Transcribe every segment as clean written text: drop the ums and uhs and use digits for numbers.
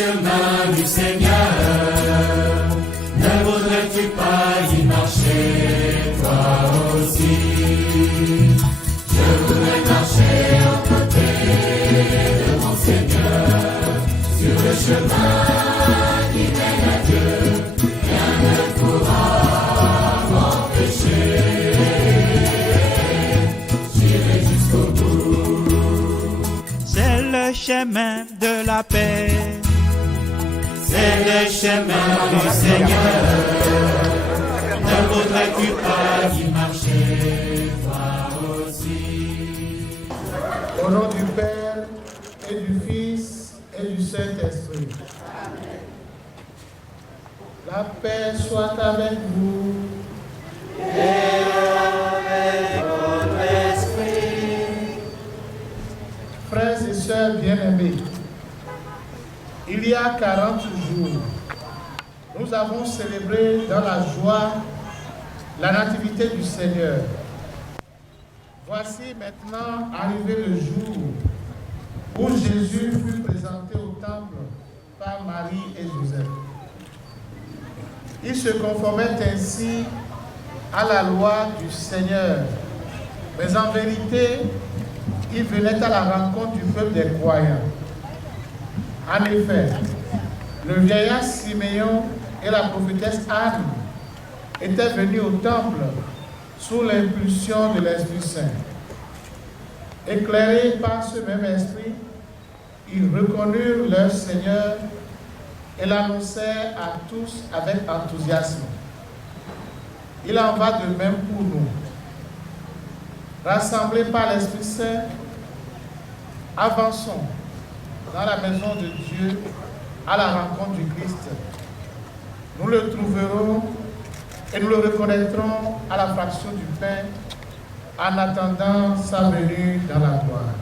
chemin du Seigneur, ne voudrais-tu pas y marcher toi aussi? Je voudrais marcher aux côtés de mon Seigneur, sur le chemin qui mène à Dieu, rien ne pourra m'empêcher. J'irai jusqu'au bout. C'est le chemin de la paix. C'est le chemin du Seigneur. Ne voudrais-tu pas y marcher, toi aussi? Au nom du Père et du Fils et du Saint-Esprit. La paix soit avec vous. Et avec votre esprit. Frères et sœurs bien-aimés, il y a 40 jours, nous avons célébré dans la joie la nativité du Seigneur. Voici maintenant arrivé le jour où Jésus fut présenté au temple par Marie et Joseph. Il se conformait ainsi à la loi du Seigneur, mais en vérité, il venait à la rencontre du peuple des croyants. En effet, le vieillard Siméon et la prophétesse Anne étaient venus au temple sous l'impulsion de l'Esprit Saint. Éclairés par ce même esprit, ils reconnurent leur Seigneur et l'annoncèrent à tous avec enthousiasme. Il en va de même pour nous. Rassemblés par l'Esprit Saint, avançons dans la maison de Dieu à la rencontre du Christ. Nous le trouverons et nous le reconnaîtrons à la fraction du pain en attendant sa venue dans la gloire.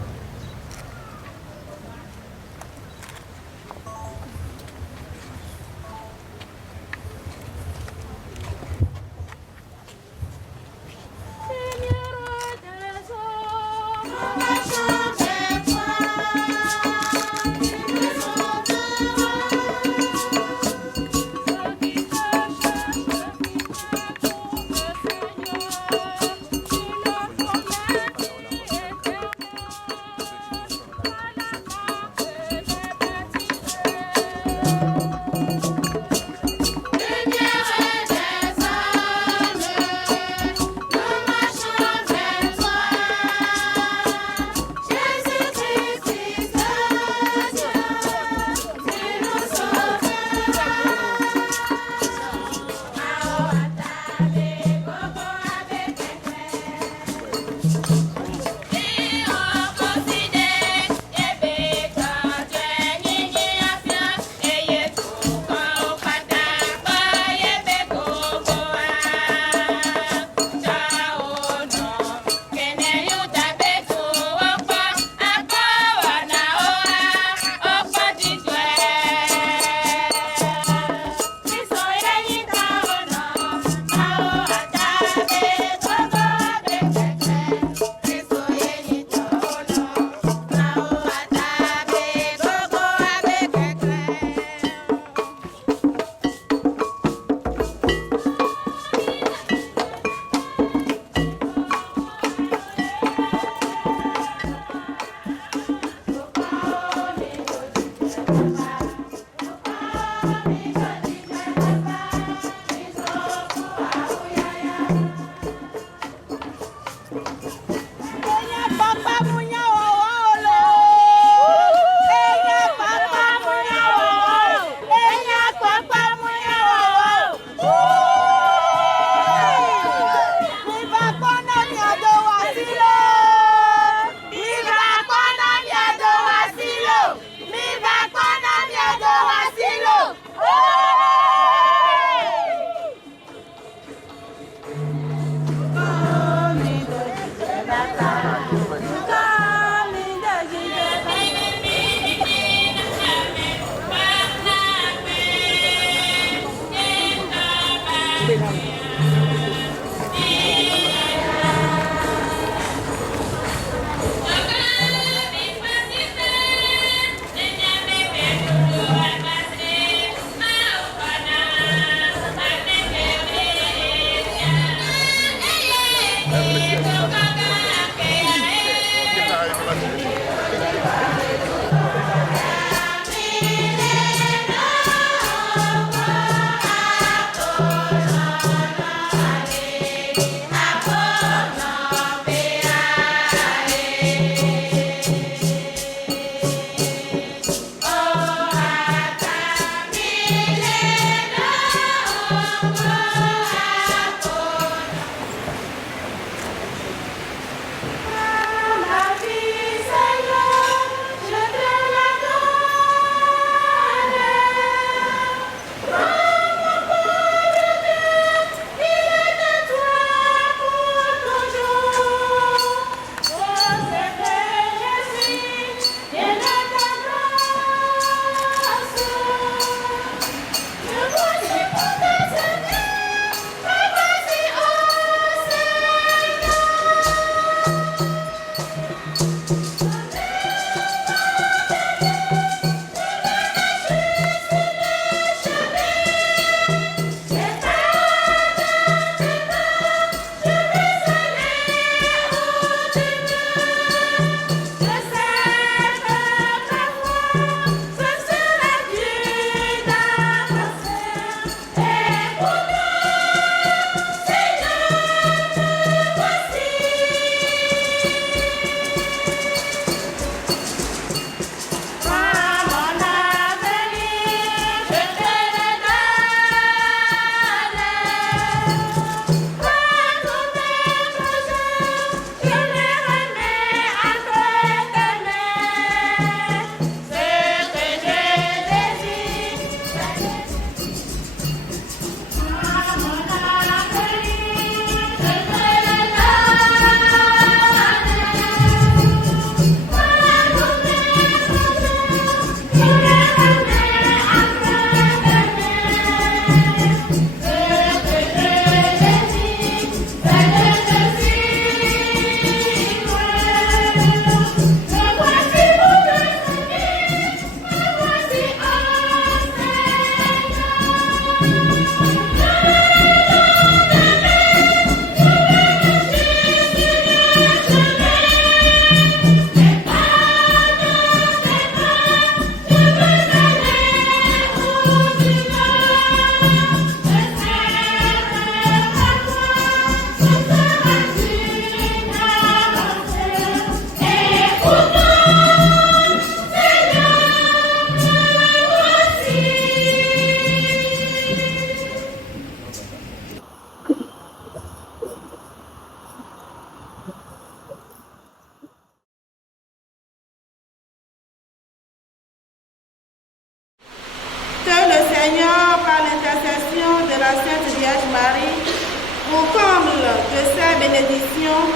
de ces bénédictions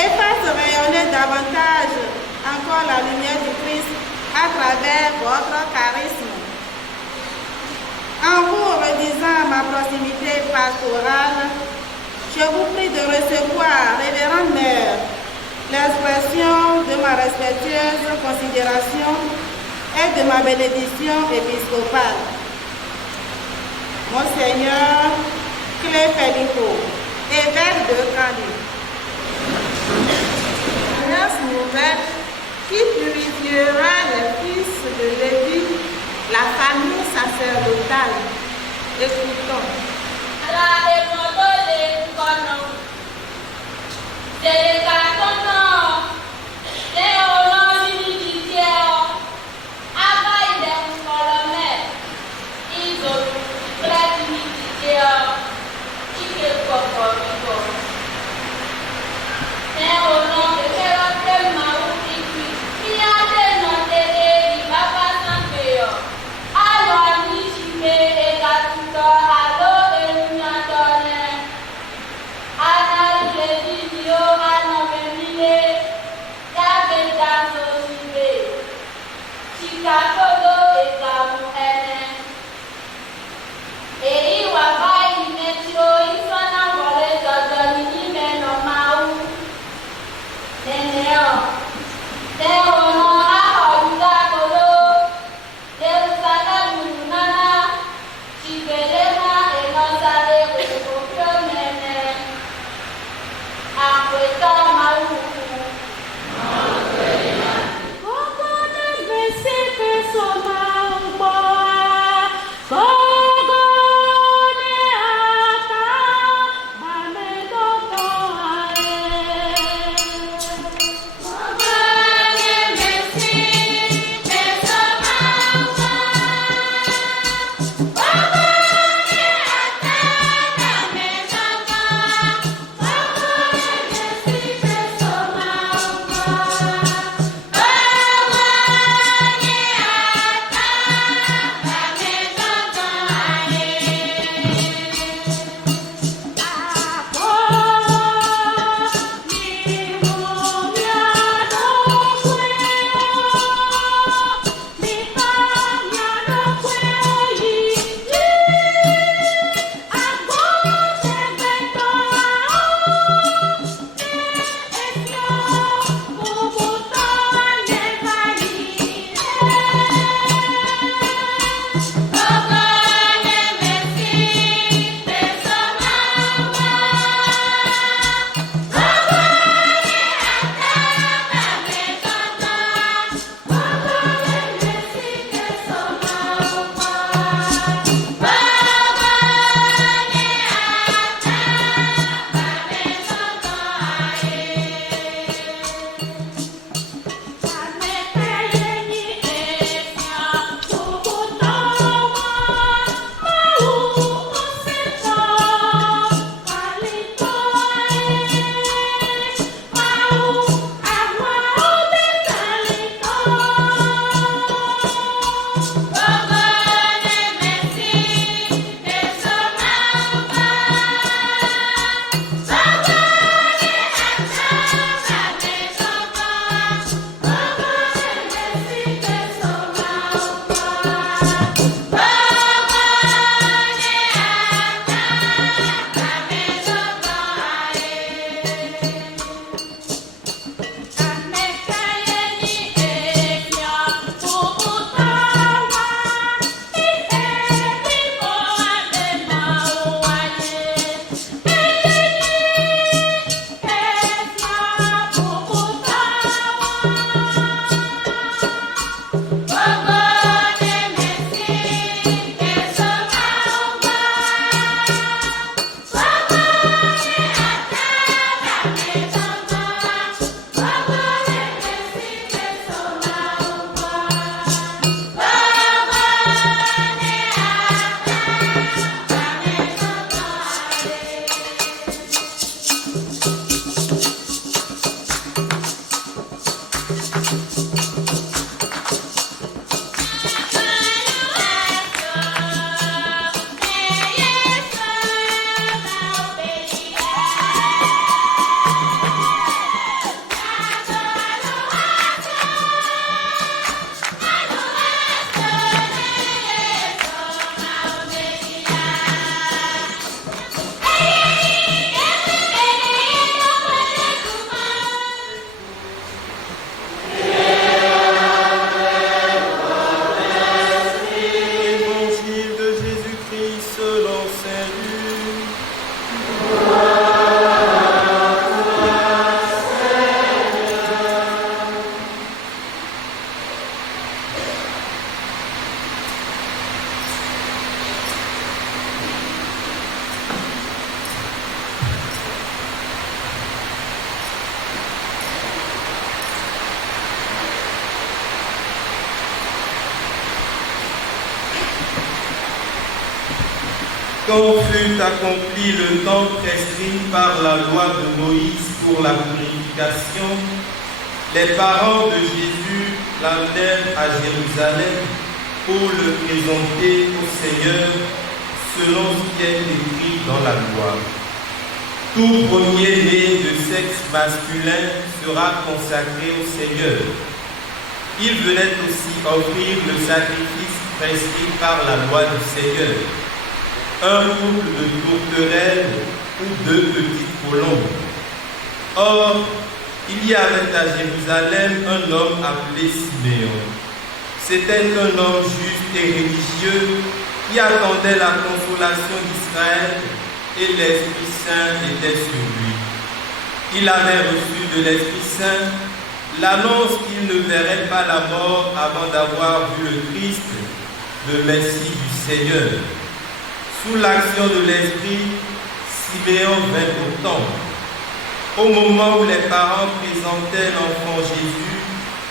et fasse rayonner davantage encore la lumière du Christ à travers votre charisme. En vous redisant ma proximité pastorale, je vous prie de recevoir, révérende Mère, l'expression de ma respectueuse considération et de ma bénédiction épiscopale. Monseigneur Clé Felipo, évêque de Cali. Grâce nouvelle qui purifiera les fils de Lévi, la famille sacerdotale. Écoutons. So Quand fut accompli le temps prescrit par la loi de Moïse pour la purification, les parents de Jésus l'amenèrent à Jérusalem pour le présenter au Seigneur selon ce qui est écrit dans la loi. Tout premier-né de sexe masculin sera consacré au Seigneur. Il venait aussi offrir le sacrifice prescrit par la loi du Seigneur, un couple de tourterelles ou 2 petites colombes. Or, il y avait à Jérusalem un homme appelé Siméon. C'était un homme juste et religieux qui attendait la consolation d'Israël, et l'Esprit Saint était sur lui. Il avait reçu de l'Esprit Saint l'annonce qu'il ne verrait pas la mort avant d'avoir vu le Christ, le Messie du Seigneur. Sous l'action de l'Esprit, Siméon vint au temple. Au moment où les parents présentaient l'enfant Jésus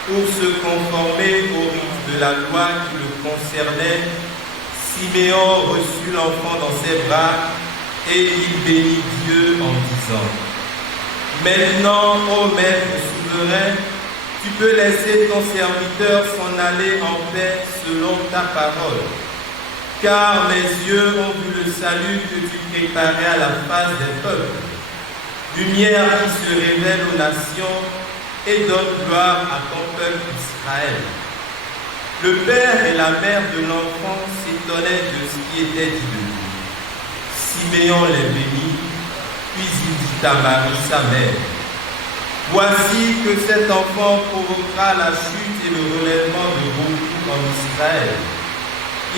pour se conformer au rite de la loi qui le concernait, Siméon reçut l'enfant dans ses bras et il bénit Dieu en disant: Maintenant, ô Maître souverain, tu peux laisser ton serviteur s'en aller en paix selon ta parole. Car mes yeux ont vu le salut que tu préparais à la face des peuples, lumière qui se révèle aux nations et donne gloire à ton peuple Israël. Le père et la mère de l'enfant s'étonnaient de ce qui était dit de lui. Siméon les bénit, puis il dit à Marie, sa mère: Voici que cet enfant provoquera la chute et le relèvement de beaucoup en Israël.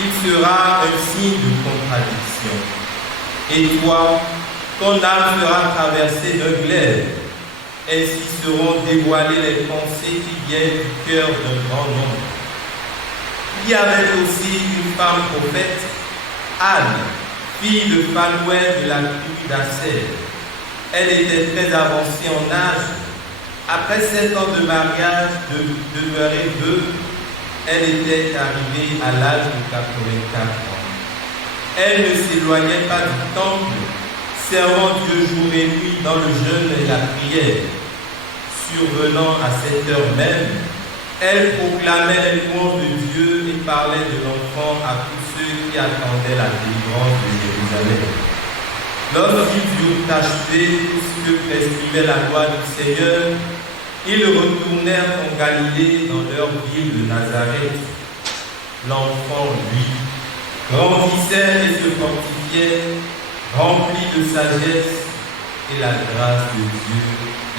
Il sera un signe de contradiction. Et toi, ton âme sera traversée d'un glaive. Ainsi seront dévoilées les pensées qui viennent du cœur d'un grand nombre. Il y avait aussi une femme prophète, Anne, fille de Phanuel de la tribu d'Aser. Elle était très avancée en âge. Après 7 ans de mariage, demeurée veuve, elle était arrivée à l'âge de 84 ans. Elle ne s'éloignait pas du temple, servant Dieu jour et nuit dans le jeûne et la prière. Survenant à cette heure même, elle proclamait les louanges de Dieu et parlait de l'enfant à tous ceux qui attendaient la délivrance de Jérusalem. Lorsqu'ils eurent achevé tout ce que prescrivait la loi du Seigneur, ils retournèrent en Galilée dans leur ville de Nazareth. L'enfant, lui, grandissait et se fortifiait, rempli de sagesse, et la grâce de Dieu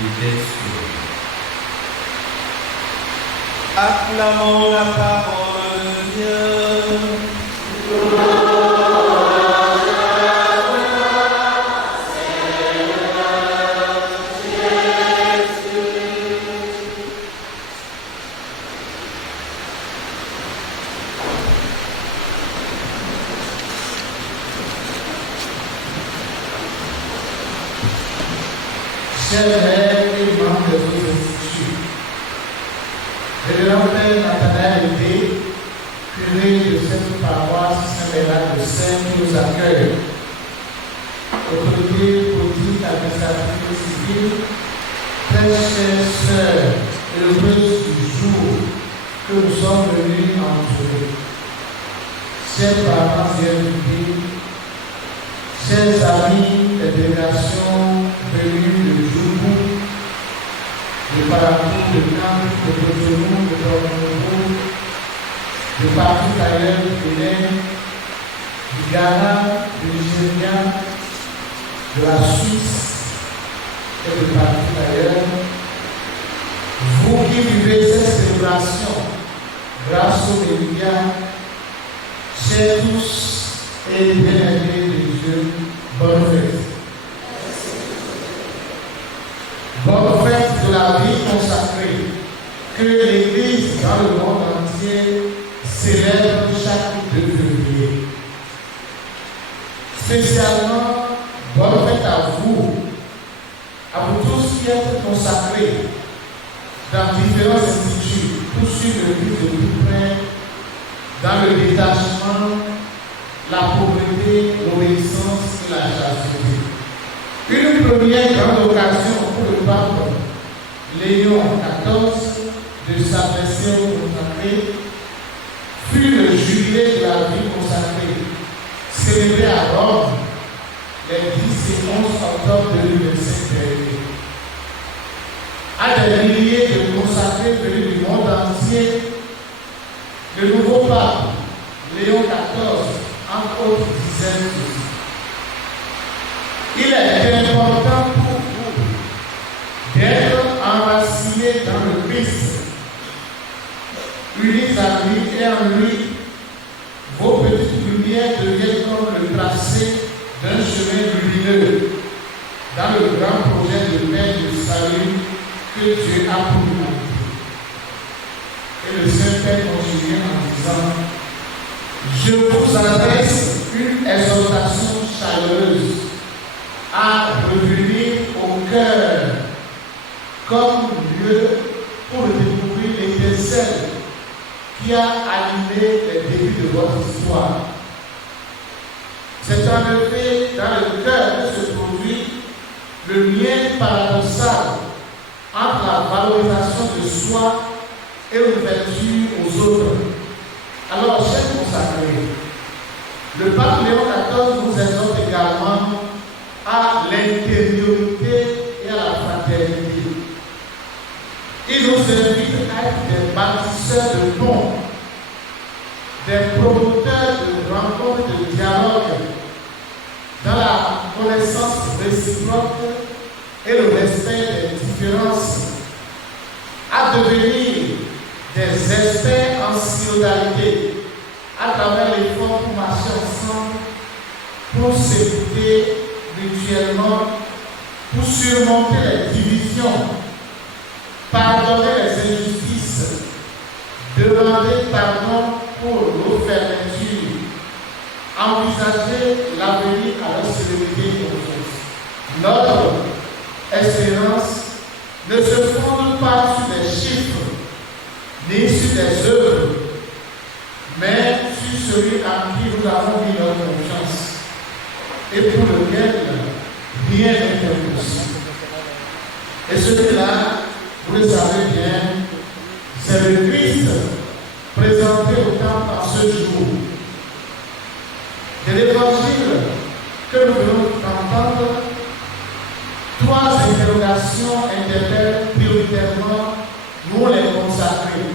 était sur lui. Acclamons la parole de Dieu. Chers élèves et membres de vos instituts, révérend Père Nathanaël D., curé de cette paroisse Saint-Bernard de Seine qui nous accueille, autorité politique, administrative et civile, très chères sœurs et heureuses du jour que nous sommes venus en trouver, chers parents et invités, chers amis des délégations venues de Djougou, de Parakou, de Caen, de Cotonou, de Porto-Novo, de partout ailleurs du Bénin, du Ghana, du Nigeria, de la Suisse et de partout ailleurs, vous qui vivez cette célébration grâce aux médias, chers tous et bien-aimés de Dieu, bonne fête. Bonne fête de la vie consacrée que l'Église dans le monde entier célèbre chaque 2 février. Spécialement, bonne fête à vous tous qui êtes consacrés dans différents instituts pour suivre le but de plus près dans le détachement, la pauvreté santé, l'obéissance et la chasteté. Une première grande occasion pour le pape Léon XIV de s'adresser aux consacrés fut le jubilé de la vie consacrée, célébré à Rome les 10 et 11 octobre 2025 dernier. À des milliers de consacrés venus du monde entier, le nouveau pape Léon XIV, entre autres, disait ceci. Il est important pour vous d'être enracinés dans le Christ, unis à lui et en lui. Vos petites lumières deviennent comme le tracé d'un chemin lumineux dans le grand projet de paix et de salut que Dieu a pour nous. Et le Saint-Père continue en disant: je vous adresse une exhortation chaleureuse à revenir au cœur comme lieu pour découvrir l'étincelle qui a animé les débuts de votre histoire. C'est en effet dans le cœur que se produit le lien paradoxal entre la valorisation de soi et l'ouverture aux autres. Alors, chers consacrés, le pape Léon XIV nous exhorte également à l'intériorité et à la fraternité. Il nous invite à être des bâtisseurs de ponts, des promoteurs de rencontres, de dialogue, dans la connaissance réciproque et le respect des différences, à devenir des experts en synodalité à travers l'effort pour marcher ensemble, pour s'écouter mutuellement, pour surmonter les divisions, pardonner les injustices, demander pardon pour nos fermetures, envisager l'avenir avec sérénité et confiance. Notre espérance ne se fonde pas sur des chiffres, ni sur des œuvres, mais sur celui en qui nous avons mis notre confiance et pour lequel rien n'est impossible. Et celui-là, vous le savez bien, c'est le Christ présenté au temple en ce jour. De l'évangile que nous venons d'entendre, 3 interrogations interpellent prioritairement nous les consacrés.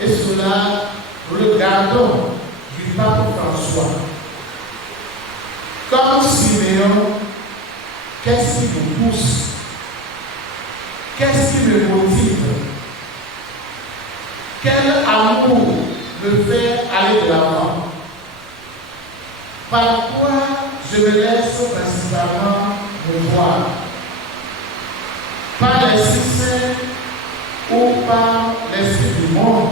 Et cela, nous le gardons du pape François. Comme Siméon, qu'est-ce qui nous pousse? Qu'est-ce qui me motive? Quel amour me fait aller de l'avant? Par quoi je me laisse principalement me voir? Par l'Esprit Saint ou par l'Esprit du monde?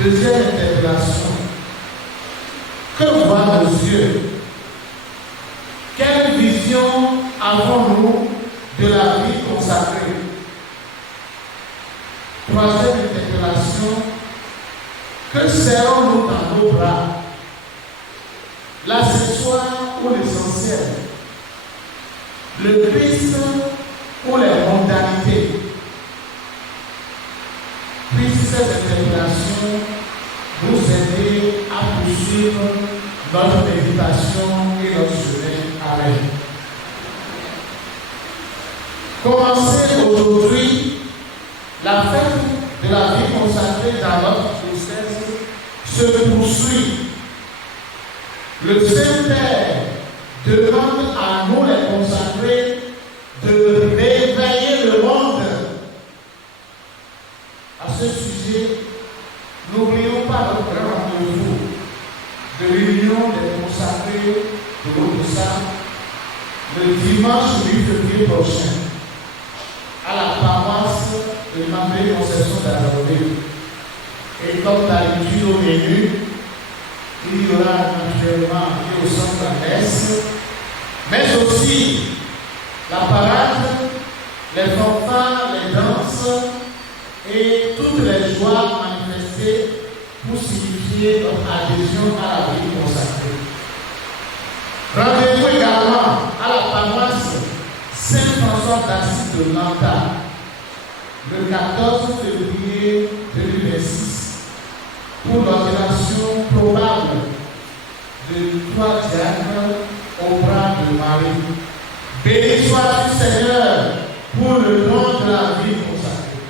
Deuxième interpellation. Que voient nos yeux? Quelle vision avons-nous de la vie consacrée? Troisième interpellation. Que serrons-nous dans nos bras? L'accessoire ou l'essentiel? Le Christ ou les mondanités? Puissent ces interpellations nous aider à poursuivre notre méditation et notre chemin avec. Commencer aujourd'hui, la fête de la vie consacrée dans notre diocèse se poursuit. Le Saint-Père demande à nous les consacrés de réveiller le monde. À ce sujet, n'oublions pas notre grand rendez-vous de l'union des consacrés de l'Odossa le dimanche 8 février prochain à la paroisse de l'Immaculée Conception d'Arabie. Et comme d'habitude au menu, il y aura naturellement et au centre de la messe, mais aussi la parade, les fanfares, les danses et toutes les joies manifestées pour signifier signifier notre adhésion à la vie consacrée. Rendez-vous également à la paroisse Saint-François d'Assise de Nantes, le 14 février 2026, pour l'ordination probable de 3 diacres au bras de Marie. Béni sois-tu, Seigneur, pour le don de la vie consacrée.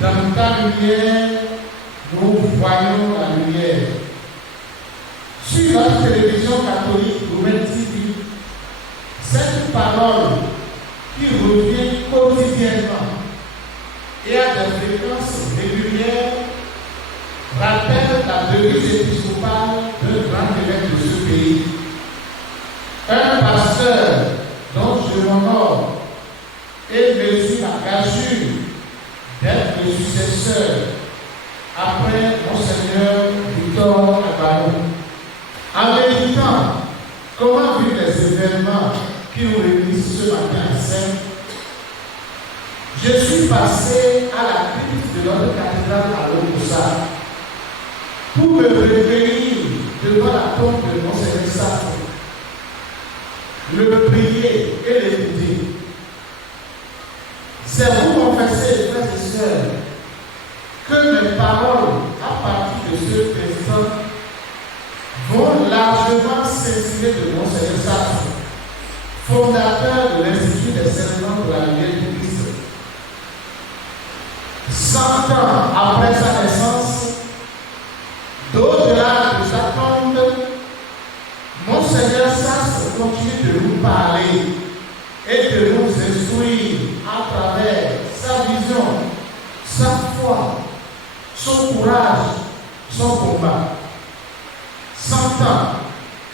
Dans ta lumière, nous voyons la lumière. Sur la télévision catholique Roumaine TV, cette parole qui revient quotidiennement et à des fréquences régulières rappelle la devise épiscopale d'un grand évêque de ce pays. Un pasteur dont je m'honore et mesure la gageure d'être le successeur après Monseigneur Victor Abalon. En méditant comment vivre les événements qui nous réunissent ce matin à Saint, je suis passé à la crypte de notre cathédrale à Lomosa pour me recueillir devant la tombe de Monseigneur Sartre, le prier et l'écouter. C'est vous confesser, frères et sœurs, que mes paroles à partir de ce instant vont largement s'inspirer de Monseigneur Sartre, fondateur de l'Institut des servants de la lumière du Christ. 100 ans après sa naissance, d'au-delà de sa tombe, Monseigneur Sartre continue de nous parler et de nous instruire à travers sa vision, sa foi, son courage, son combat. 100 ans,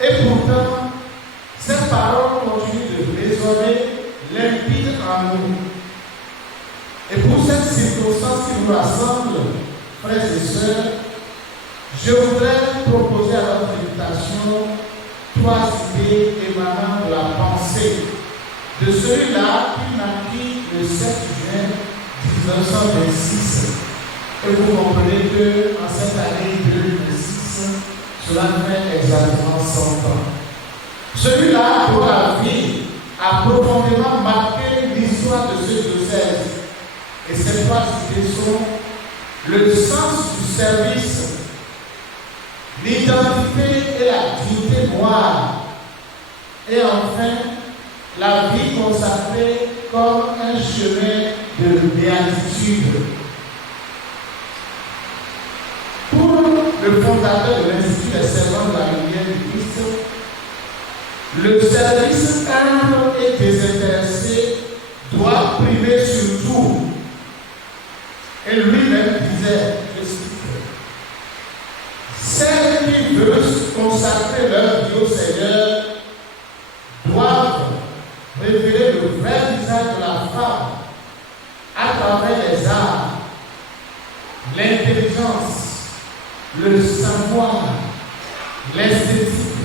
et pourtant, ces paroles continuent de résonner limpides en nous. Et pour cette circonstance qui nous rassemble, frères et sœurs, je voudrais proposer à notre invitation 3 idées émanant de la pensée de celui-là qui naquit le 7 juin 1926. Et vous comprenez qu'en cette année 2026, cela fait exactement 100 ans. Celui-là, pour la vie, a profondément marqué l'histoire de ce diocèse. Et ces 3 idées sont le sens du service, l'identité et la dignité noire, et enfin la vie consacrée comme un chemin de béatitude. Pour le fondateur de l'Institut des servants de la lumière du Christ, le service humble et désintéressé doit primer sur tout. Et lui-même disait, je cite, celles qui veulent consacrer leur vie au Seigneur doivent révéler le vrai visage de la femme à travers les arts, l'intelligence, le savoir, l'esthétique.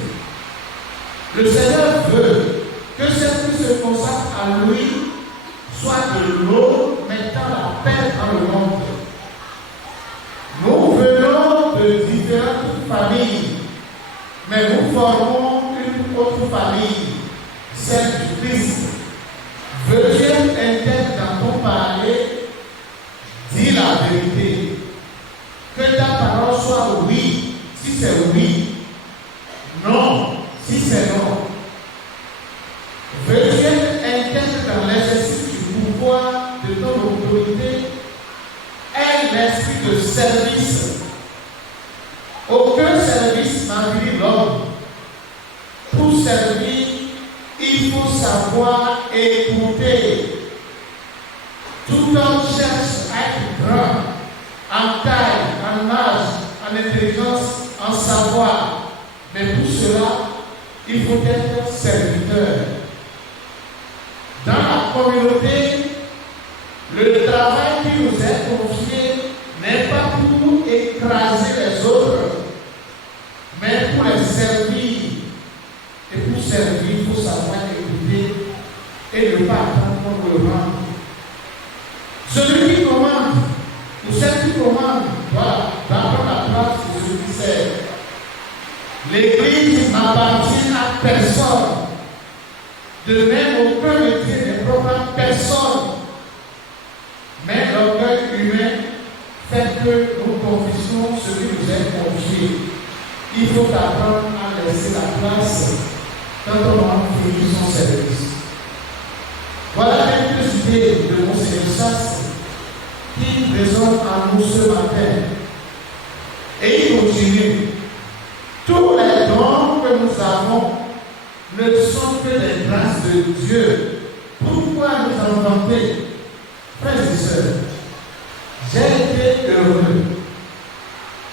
Le Seigneur veut que celles qui se consacrent à lui soient de l'eau mettant la paix dans le monde. Nous venons de différentes familles, mais nous formons une autre famille, celle du Christ. Veux-tu être intègre dans ton parler? Dis la vérité. Que ta parole soit oui, si c'est oui. Non, si c'est non. Veux-tu être intègre dans l'exercice du pouvoir de ton autorité? Aie l'esprit de service. Aucun service n'ennuie l'homme. Pour servir, il faut savoir écouter. Tout homme cherche à être grand, en taille, en âge, en intelligence, en savoir. Mais pour cela, il faut être serviteur. Dans la communauté, le travail qui nous est confié n'est pas pour écraser les autres, mais pour les servir. Et pour servir, il faut savoir écouter et ne pas attendre qu'on le rende. Celui qui commande, ou celle qui commande, doit apprendre n'appartient à personne. De même, aucun métier n'est propre à personne. Mais l'orgueil humain fait que nous confisquons ce qui nous est confié. Il faut apprendre à laisser la place quand on a fini son service. Voilà quelques idées de Monseigneur Sasse qui résonnent en nous ce matin. Et il continue. Tous les dons que nous avons ne sont que des grâces de Dieu. Pourquoi nous allons vanter? Frères et sœurs, j'ai été heureux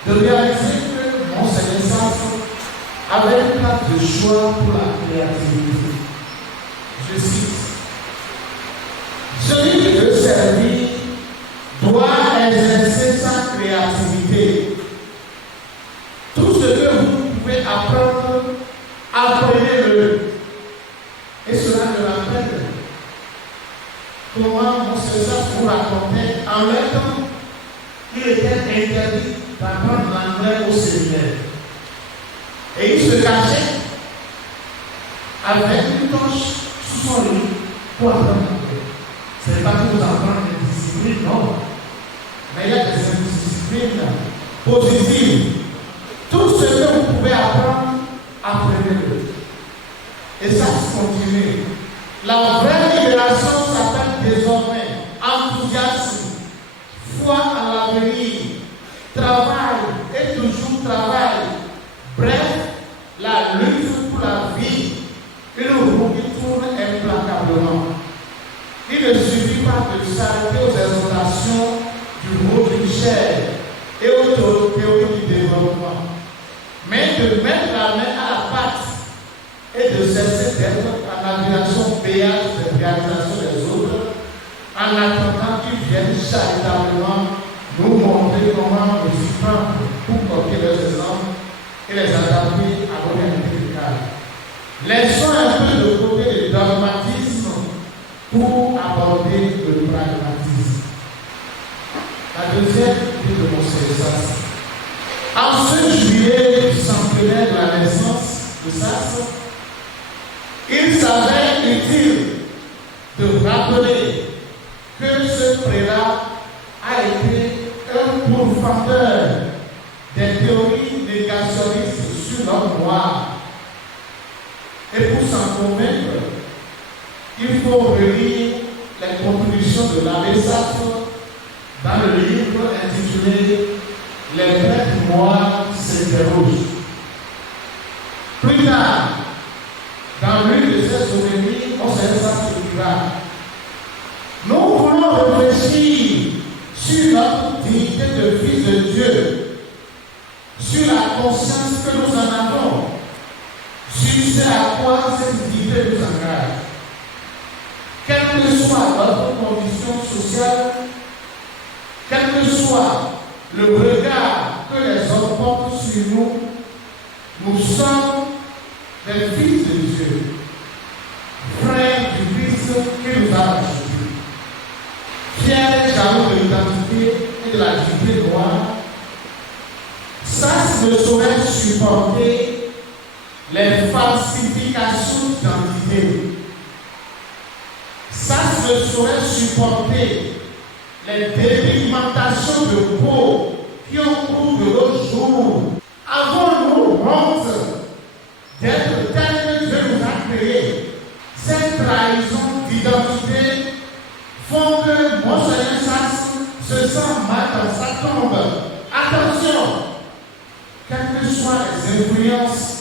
de réaliser que Monseigneur Sasse avait une carte de choix pour la créativité. Je cite: celui qui veut servir doit exercer sa créativité. Tout ce que vous pouvez apprendre, apprenez-le. Et cela me rappelle comment Monseigneur Sasse vous racontait en même temps qu'il était interdit d'apprendre l'anglais au séminaire. Et il se cachait avec une torche sous son lit pour apprendre l'anglais. Ce n'est pas que vous apprenez des disciplines, non. Mais il y a des disciplines positives. Tout ce que vous pouvez apprendre, apprenez-le. Et ça continue. La vraie libération s'appelle désormais enthousiasme, foi en l'avenir, travail et toujours travail. Bref, la lutte pour la vie, une roue qui tourne implacablement. Il ne suffit pas de s'arrêter aux exhortations du mot du chair et aux théories du développement, mais de mettre la main à la pâte et de cesser d'être en admiration béate des réalisations des autres, en attendant qu'ils viennent charitablement nous montrer comment nous y prendre pour porter leurs exemples et les adapter à nos réalités locales. Laissons un peu de côté le dogmatisme pour aborder le pragmatisme. La deuxième idée de Monseigneur Sasse. En ce juillet du centenaire de la naissance de Sasse, il s'avère utile de rappeler que ce prélat a été un pourfendeur des théories négationnistes sur l'homme noir. Et pour s'en convaincre, il faut relire les contributions de l'abbé Sasse dans le livre intitulé Les prêtres noirs s'interrogent. Plus tard, dans l'une de ces souvenirs, Monseigneur Sasse dira: nous voulons réfléchir sur notre dignité de fils de Dieu, sur la conscience que nous en avons, sur ce à quoi cette dignité nous engage. Quelle que soit notre condition sociale, quel que soit le regard que les hommes portent sur nous, nous sommes des fils de Dieu, frères du Christ qui nous a achetés. Fiers jaloux de l'identité et de la dignité noire, Sasse ne saurait supporter les falsifications d'identité. Sasse ne saurait supporter les dépigmentations de peau qui ont cours de nos jours. Avons-nous honte d'être tels que Dieu nous a créés? Cette trahison d'identité font que Monseigneur Sasse se sent mal dans sa tombe. Attention, quelles que soient les influences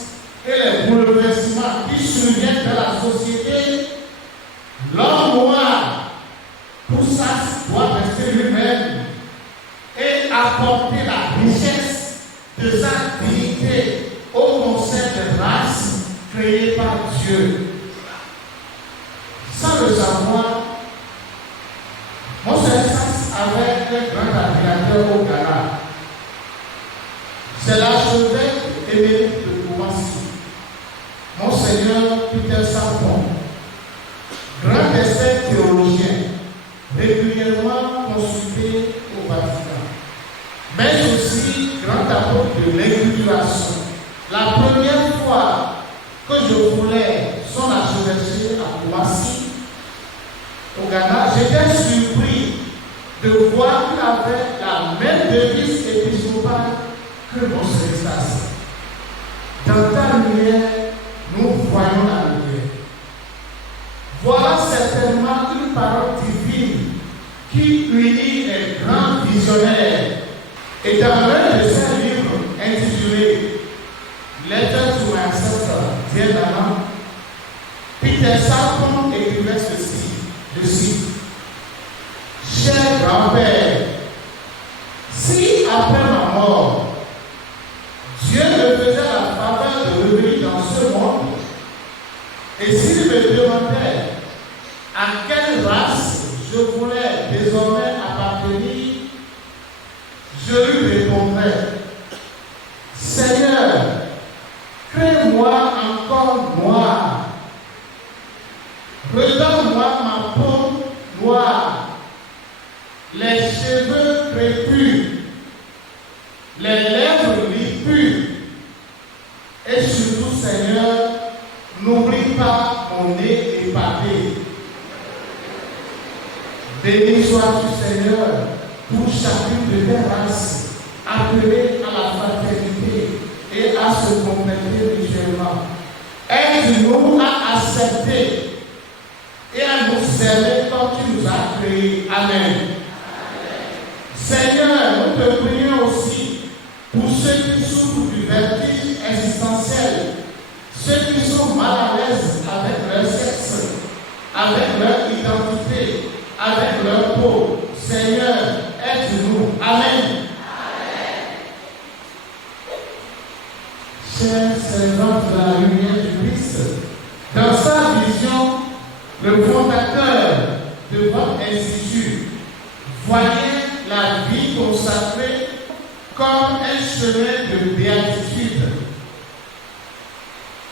et les bouleversements qui surviennent dans la société, l'homme noir, pour Sasse, doit rester lui-même et apporter la richesse de sa dignité au concept de race créé par Dieu. Sans le savoir, Monseigneur Sasse avait un grand admirateur au Ghana. C'est l'archevêque émérite de Koumassi, Monseigneur Peter Sapon, grand expert théologien, régulièrement consulté au Vatican, mais aussi grand apôtre de l'inculturation. La première fois que je voulais son archevêché à Koumassi, au Ghana, j'étais surpris de voir qu'il avait la même devise épiscopale que mon Célestas. Dans ta lumière, nous voyons la lumière. Voilà certainement une parole divine qui unit les grands visionnaires. Et dans l'un de ses livres intitulé Letter to my ancestor, Dear Nana, Peter Salcombe écrivait ceci. Cher grand-père, si après ma mort, Dieu me faisait la faveur de revenir dans ce monde, et s'il me demandait à quelle race je voulais désormais appartenir, je lui répondrais, Seigneur, crée-moi encore noir, redonne-moi ma peau noire, les cheveux crépus, les lèvres lipues, et surtout, Seigneur, n'oublie pas mon nez épaté. Béni sois-tu, Seigneur, pour chacune de tes races, appelées à la fraternité et à se compléter mutuellement. Aide-nous à accepter et à nous aimer comme tu nous as créés. Amen. Seigneur, nous te prions aussi pour ceux qui souffrent du vertige existentiel, ceux qui sont mal à l'aise avec leur sexe, avec leur identité, avec leur peau. Seigneur, aide-nous. Amen. Chers servants de la lumière du Christ, dans sa vision, le fondateur de votre institut voyait la vie consacrée comme un chemin de béatitude.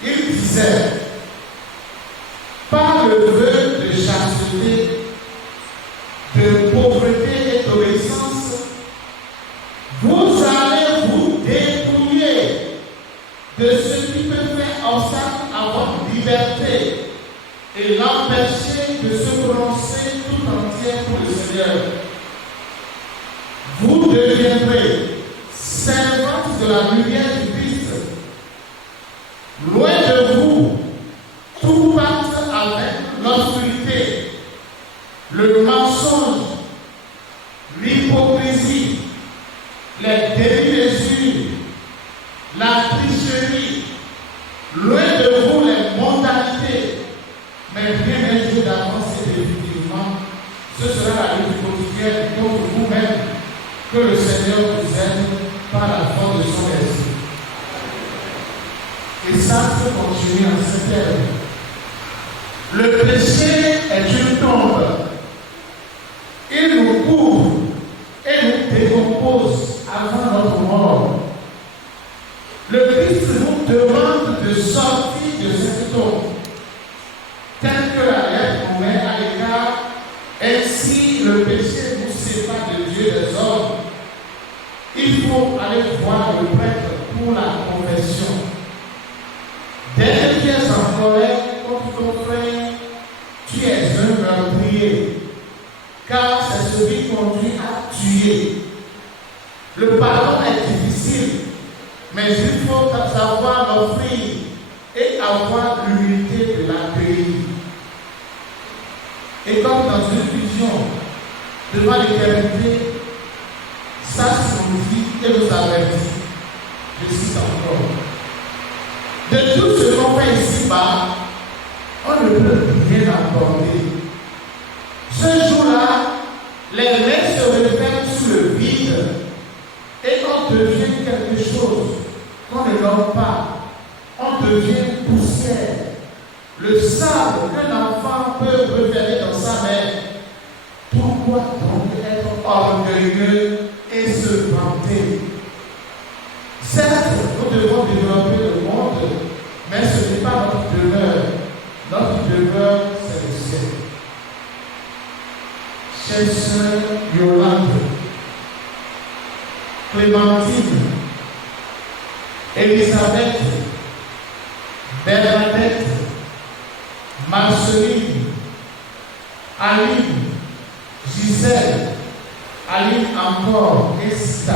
Il disait, par le vœu de chasteté, de pauvreté et d'obéissance, vous allez vous dépouiller de ce qui peut faire obstacle à votre liberté et l'empêcher de se prononcer tout entier pour le Seigneur. Vous deviendrez servantes de la lumière du Christ. Loin de vous, tout pacte avec l'obscurité, le mensonge, l'hypocrisie, les démesures, la tricherie, loin de vous les mondanités, mais bien un jour d'avance et définitivement, ce sera la lutte quotidienne contre vous-même que le Seigneur vous aide par la force de son esprit. Et ça peut continuer en ces termes. Le péché est une tombe. Il nous couvre et nous décompose avant notre mort. Le Christ nous demande de sortir de cette tombe, tel que la lettre nous met à l'écart, ainsi le péché nous sépare de Dieu des hommes. Il faut aller voir le prêtre pour la confession. Dès que tu es en colère contre ton frère, tu es un meurtrier, car c'est ce qui conduit à tuer. Le pardon est difficile, mais il faut savoir l'offrir et avoir l'humilité de l'accueillir. Et comme dans une vision devant l'éternité, ça signifie et nous avertit. Je cite encore. De tout ce qu'on fait ici-bas, on ne peut rien apporter. Ce jour-là, les mains se referment sur le vide et on devient quelque chose qu'on ne nomme pas. On devient poussière. Le sable qu'un enfant peut refermer dans sa main. Pourquoi donc être orgueilleux et se vanter? Certes, nous devons développer le monde, mais ce n'est pas notre demeure. Notre demeure, c'est le ciel. Chère sœur Yolande, Clémentine, Elisabeth, Bernadette, Marceline, Aline, Gisèle, Aline encore et Sita.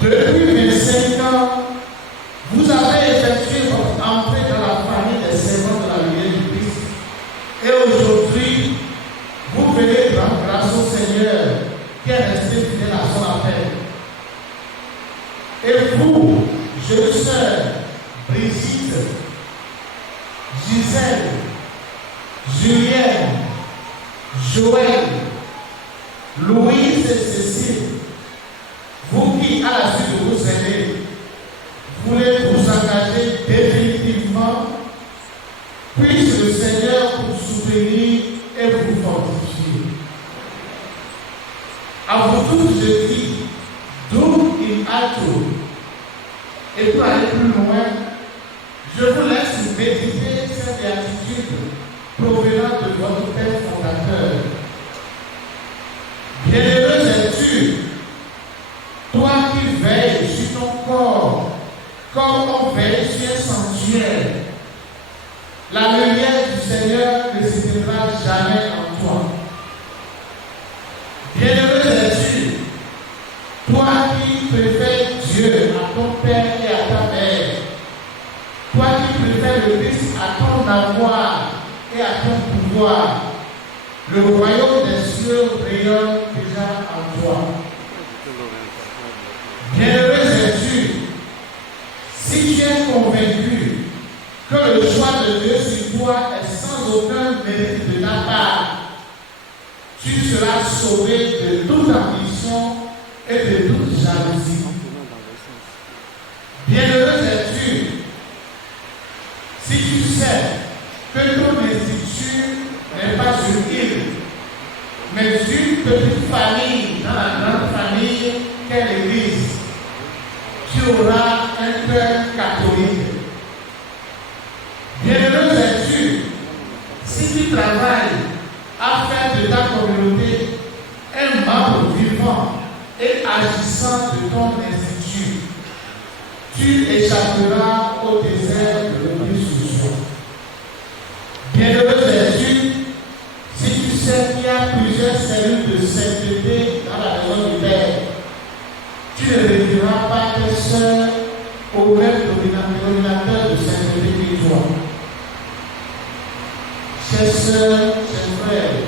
Depuis 25 ans, vous avez effectué votre entrée dans la famille des servants de la lumière du Christ. Et aujourd'hui, vous venez rendre grâce au Seigneur qui est resté fidèle à son appel. Et vous, jeune sœur, Brigitte, Gisèle, Julienne, Joël, Louise et Cécile, vous qui, à la suite de vos aînés, voulez vous engager définitivement, puisse le Seigneur vous soutenir et vous fortifier. À vous tous, je dis, d'où il a tout. Et pour aller plus loin, je vous laisse méditer cette béatitude provenant de votre Père fondateur. Bienheureux es-tu, toi qui veilles sur ton corps, comme on veille sur un sanctuaire. La lumière du Seigneur ne s'éteindra jamais en toi. Bienheureux es-tu, toi qui préfères Dieu à ton Père et à ta mère, toi qui préfères le Christ à ton avoir et à ton pouvoir, le royaume des cieux rayonne déjà en toi. Bienheureux es-tu, si tu es convaincu que le choix de Dieu sur toi est sans aucun mérite de ta part, tu seras sauvé de toute ambition et de toute jalousie. Bienheureux es-tu, si tu sais que ton institut n'est pas une île, mais une petite famille dans la grande famille qu'est l'Église. Tu auras un cœur catholique. Bienheureux es-tu, si tu travailles à faire de ta communauté un membre vivant et agissant de ton institut, tu échapperas au désert de l'obéissance. Bienheureux es-tu, si tu sais qu'il y a plusieurs cellules de sainteté dans la maison du Père. Tu ne retireras pas tes sœurs au même dominateur de sainteté que toi. Chers sœurs, chers frères,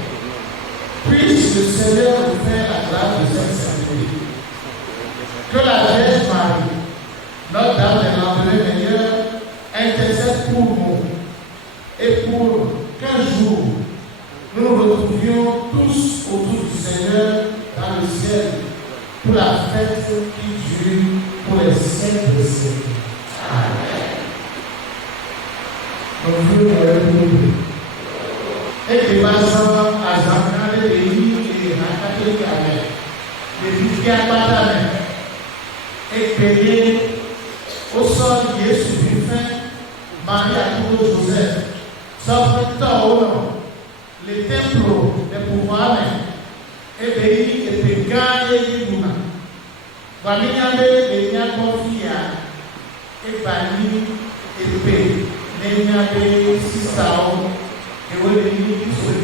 puisse le Seigneur nous faire la grâce de cette sainteté. Que la Vierge Marie, notre Dame de l'Entrée meilleure, intercède pour nous et pour qu'un jour nous nous retrouvions tous autour du Seigneur dans le ciel pour la fête qui dure pour les siècles des siècles. Amen. Donc, nous allons et que passons à Zamkan de l'Église et à catholique avec les filles à Patamé et payé au sol de Jésus Christ, Marie à tout Joseph, sauf les temples des pouvoirs et pays et pécans et du monde. Famille de Niakonfia et Bani et P. Niabe Sisao et Wodini sur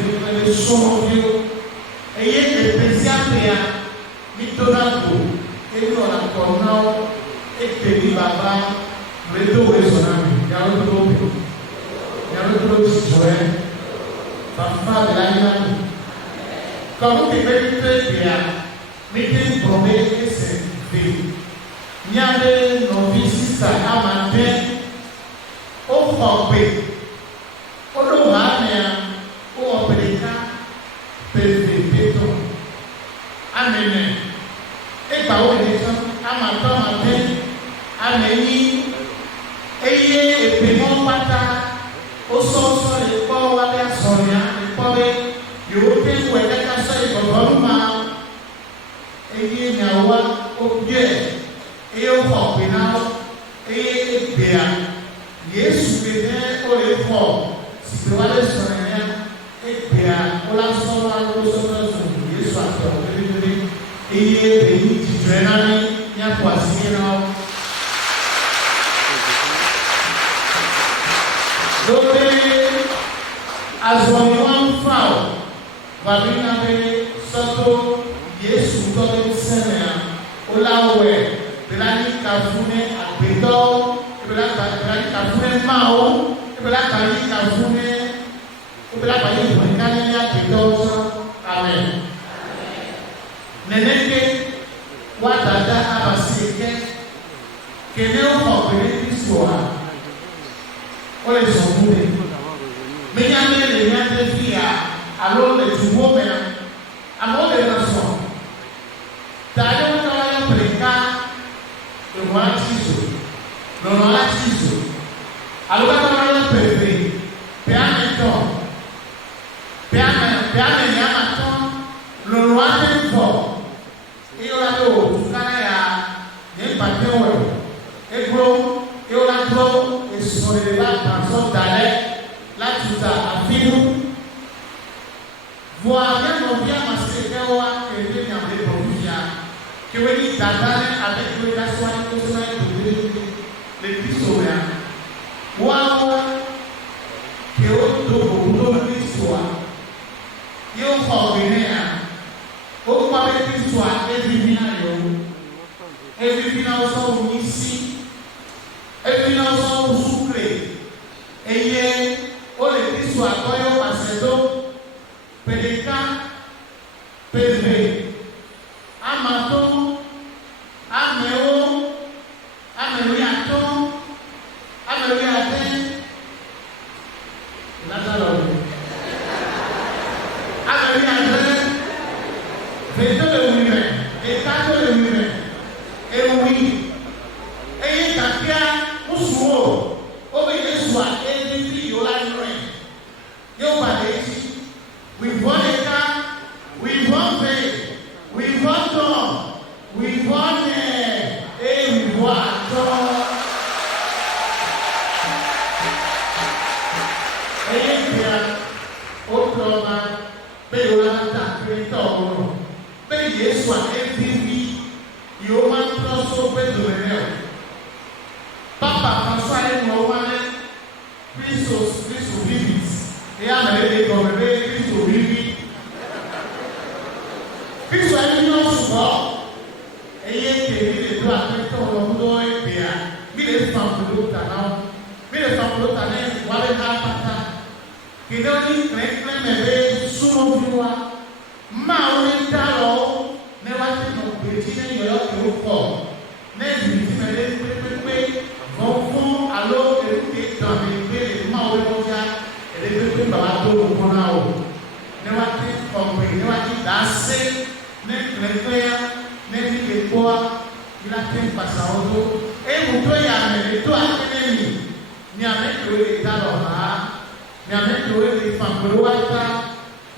le son Dieu. Ayez des plaisirs Mitonako et nous en accordons et Péri Baba, le dos et son ami. Yalotro Joël, Papa de la Yalou. Comme vous pouvez très bien, mettez une promesse et c'est fait. Il y a des novices à matin au Fambé, au Lomania, au Opéka, PVP. Amen. Et par où les gens, à matin, Amélie, ayez et paiement pata. Au sens de Paul à Sonia, et Paul, you will pay when I can say for Roma, et Yawa, au pied, et au Hopinao, et Béa. Yes, we there or a form, Situale Sonia, et Béa, Ola Sola, yes, what et Beniti Drenani, Yaquasino. Azɔliwan faw, babina be sɔto Yesu tɔle sɛnɛa, olawe, belani kafune agbedɔ, belani kafune mawo, belani kafune, belani bɔnkani agbedɔ sɔn, amen. Neneke wadada abasi kɛ, kene o xɔ kene kristoa, o le sɔn de. Menyame le nyate fia alo le tuwo mena amo le naso tade o ya preka e wa chizo no la chizo alo ka ya pepe pe ameto nyama to lo wa tempo e o la do kana ya ne pateo e gro e o la gro e so le la paso dale láti ta àfihàn vò àgbẹ̀mọ̀ bí àmàṣẹ́fẹ́ wá kéde ní àwọn ẹ̀kọ́ fìyà kéwé ní dàda ní abẹ́kúrẹ́ dásíwá ní kó sọ́nà ìdòwé lè fi sọ̀rọ̀ yà wọ́n á wọ́ kéwé tó òwúrò ní sọ̀rọ̀ yóò fọ ọ̀gbìnrin yà ó kọ́ abẹ́ fi sọ̀rọ̀ ẹ̀fí bí náà yọ̀ ẹ̀fí bí náà sọ̀rọ̀ ní sí ẹ̀fí náà sọ̀rọ̀ sùkúrè ẹ̀yẹ. Olè Kristo àtọ́yọ́ pàṣẹdó pèlèká pèlè àmàtó àmẹ́wó àmẹ́wé àtọ́ àmẹ́wé àtẹ́ lásàlọ́ àmẹ́wé àtẹ́ fètò lè wí rẹ̀ ètà tó lè wí rẹ̀ ewì eyín kàkíá mùsùlùmí ó bẹ yẹ sùn àtẹ́. We've won a car, we've won faith, we've won God, we've won we've won God. Eyepia, Oklahoma, Beyola, Creator, Bay Yesu and MTV, you want to also pay the renewal. Papa, François, no one, Christos, Vivis, they are ready to obey. Kristo ẹni náà sọ ẹyẹ kèmí lè do àpẹtọ ọlọmọdọ ẹgbẹ̀á mi lè fa polóta náà mi lè fa polóta náà wàlẹ náà pátá kìdí ọdún pẹ̀lẹ́pẹ̀lẹ́ mẹ̀rẹ́ súnmọ́ bí wa máa wọlé dá lọ ní wá ti nà òkèjì ní ìyọ̀yọ̀ kìló pọ̀ ní ìlú tí mẹ̀rẹ́ pépépé wọ́n fún alo èrúkè dàmí pé máa wọlé wọ́jà ẹ̀rẹ́ bàbá tó lò fún náà o ní wá ti ọ̀pẹ̀ ní wá ti dá sí. Ne kpɛkpɛya ne fi le kpɔa yina te kpasa wo do eye wòtɔ yi ame le to akele mi ame kewo le ta lɔ ha mi ame kewo le fankolo wa ta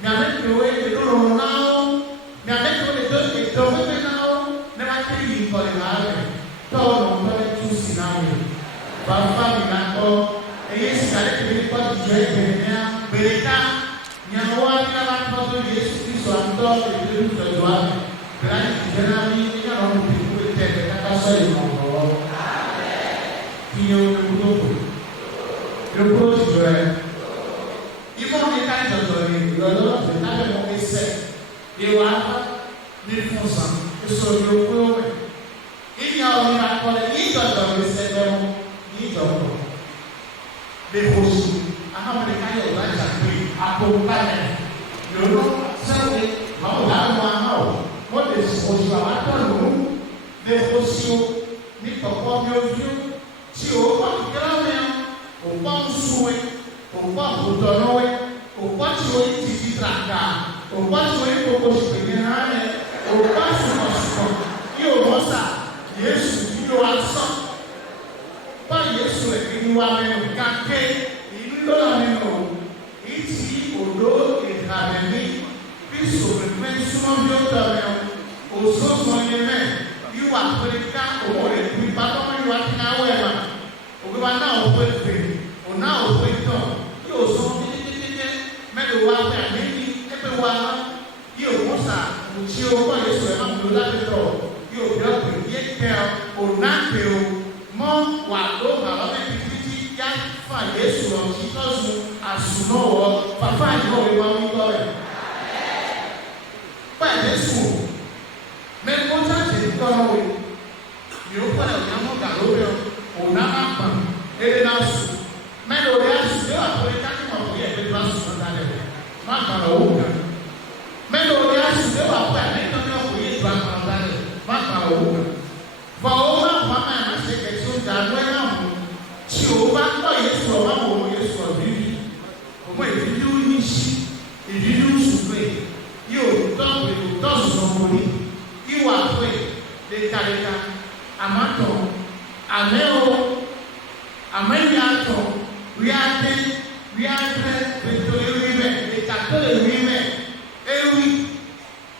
mi ame kewo le do lɔlɔ na wo mi ame kewo le do edɔ pepe na wo ne ma te yi kɔ le ha lɛ tɔwɔ lɔtɔ le tu si na wo bafa mi na kɔ eye sika le kele kɔ dzidzɔ yi kele nia gbeleka nyawo wa yina la kɔ do Yesu Kristo antɔ le do do wa bẹ̀rẹ̀ ìjẹ́nàmí nígbà wọn kò tó kó tẹ̀ ẹ̀ ká sọ ìmọ̀ ọ̀rọ̀ kí ni o kò tó kó yóò kó jù ẹ̀ ìmọ̀ mi ká jọ̀jọ̀ ní ìrọ̀lọ́ ọ̀fẹ́ lábẹ́ mọ̀ mi sẹ̀ ìwà ní fún sàn èso yóò kó wẹ̀ ìyá ọ̀rọ̀ àkọlẹ̀ ní ìjọ̀jọ̀ mi sẹ̀ lẹ́wọ̀n ní ìjọ̀jọ̀ lè kó sùn ahámọ̀lẹ̀ ká yọ̀ lájà pé àpò báyẹ̀ yòó sẹ́wọ̀n àwọn ọ̀gá àwọn àmọ́ wọ́n lè oṣù àwátọ́nù lè oṣù ní kọ̀kọ́ bí ojú tí o kọ́ kíláwé o kọ́ nsúwé o kọ́ òdòdówé o kọ́ tí o yí títí traka o kọ́ tí o yí kókó sùpèmí hàn o kọ́ sùpọ̀sùpọ̀ yí o wọ́n sà Yéṣu yí o wá sọ bá Yéṣu rẹ̀ kí ni wà mẹ́nu kàké ìlú lọ́la nínú ìtì òdó ìhàmẹ́mí bí sòmìmẹ́ súnmọ́ bí ó tọ̀ mẹ́wọ́ òṣòṣò yẹn mẹ́ yíwà pẹ̀lú ká òwò rẹ̀ bí bàtọ́ mọ́ yíwà tí náà wẹ̀ mà òbí wa náà ò pẹ̀lú fèrè òun náà ò pẹ̀lú tọ̀ yóò sọ kékeré mẹ́lẹ̀ wá pẹ̀ àmẹ́ni ẹgbẹ́ wa yóò mú sà òtí o kọ́ yóò sọ ẹ̀ má múlò láti tọ̀ yóò bí ọ̀pẹ̀ yé tẹ̀ ọ̀ òun náà pẹ̀ o mọ́ wà ló bà ọ́ bẹ́ẹ̀ títí yá fà Yesu ọ̀títọ́sù àsùnmọ́wọ́ pàpá ìwọ̀ ìwọ̀ wíwọ́ rẹ̀. Pẹ̀lú Yesu mẹ́kọ́tà ṣe tọ́rọ wẹ̀ ni ó pẹ̀lú ìyàmọ́ gàlóbẹ̀ òun náà máa pa eré náà sùn. Mẹ́rin orí àsùn yóò àpòrí kákìmọ̀ fún yẹ̀ pé máa sùn náà lẹ̀ máa kàrọ̀ owó kan. Mẹ́rin orí àsùn yóò àpòrí àmẹ́tọ́ ní ọkùnrin ìgbà kan lálẹ̀ máa kàrọ̀ owó kan. Fọwọ́ máa fọ́ máa ń ṣe kẹ̀sí ó dà lọ́ ẹ̀ náà mú. Tí o bá tọ́ Yesu ọba wo Yesu ọ̀bíbí, ọmọ ìdílé oníṣì, ìdílé oṣùpẹ̀, yóò tọ́ pẹ̀lú tọ́sùn ọmọdé, ìwà pẹ̀ lẹ́kàlẹ́kà, àmàtọ̀, àmẹ́ o, àmẹ́ ìyàtọ̀, wíyàtẹ́, pẹ̀tọ́ ewì rẹ̀, lẹ́kàtọ́ ewì rẹ̀, ewì,